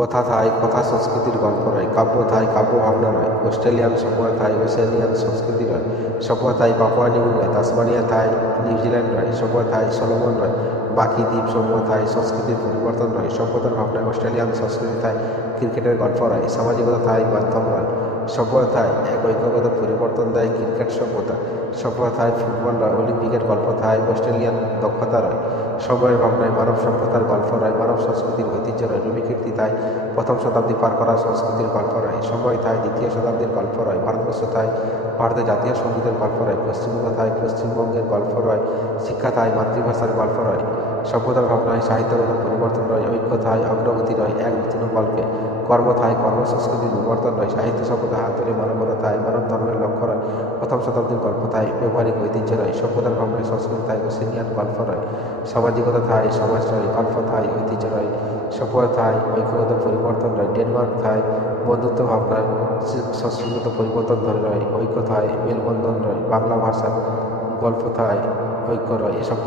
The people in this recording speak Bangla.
কথা থাই কথা সংস্কৃতির গল্প রয়, কাব্য থাই কাব্য ভাবনা রয়, অস্ট্রেলিয়ান সভ্যতা থাই ওশেনিয়ান সংস্কৃতি রয়, সভ্যতা থাই পাপুয়া নিউ রয়, তাসমানিয়া থাই নিউজিল্যান্ড রয়, সভ্যতা থাই সলোমন রয়, বাকি দ্বীপ সমূহ থাই সংস্কৃতির পরিবর্তন রয়, সভ্যতার ভাবনায় অস্ট্রেলিয়ান সংস্কৃতি থাই ক্রিকেটের গল্প রয়, সামাজিকতা থাই মাধ্যম রয়, সভ্যতা থাই এক ঐক্যগত পরিবর্তন দেয় ক্রিকেট সভ্যতা, সভ্যতা থাই ফুটবল রয়, অলিম্পিকের গল্প থাই অস্ট্রেলিয়ান দক্ষতা রয়, সময়ের ভাবনায় মানব সভ্যতার গল্প রয়, মানব সংস্কৃতির ঐতিহ্য রয়, রবি কীর্তি তাই প্রথম শতাব্দী পার করা সংস্কৃতির গল্প রয়, সময় তাই দ্বিতীয় শতাব্দীর গল্প রয়, ভারতবর্ষ তাই ভারতের জাতীয় সঙ্গীতের গল্প রয়, পশ্চিমবঙ্গ তাই পশ্চিমবঙ্গের গল্প রয়, শিক্ষা তাই মাতৃভাষার গল্প রয়, সভ্যতার ভাবনায় সাহিত্যগত পরিবর্তন রয়, ঐক্য থাই অগ্রগতি রয় এক নতুন গল্পে, কর্ম থাই কর্ম সংস্কৃতির বিবর্তন রয়, সাহিত্য সভ্যতা হাত ধরে মানবতা তাই মানব ধর্মের লক্ষ্য রয়, প্রথম শতাব্দীর গল্প তাই ব্যবহারিক ঐতিহ্য রয়, সভ্যতার ভাবনায় সংস্কৃতি তাই ওশেনিয়ান গল্প রয়, সামাজিকতা থাই সমাজ রয়, গল্প থাই ঐতিহ্য রয়, সভ্যতা থাই ঐক্যগত পরিবর্তন রয়, ডেনমার্ক থাই বন্ধুত্ব ভাবনায় সংস্কৃতিগত পরিবর্তন ধরে রয়, ঐক্য থাই মেলবন্ধন রয়, বাংলা ভাষার গল্প থাই ঐক্য রয়, এসব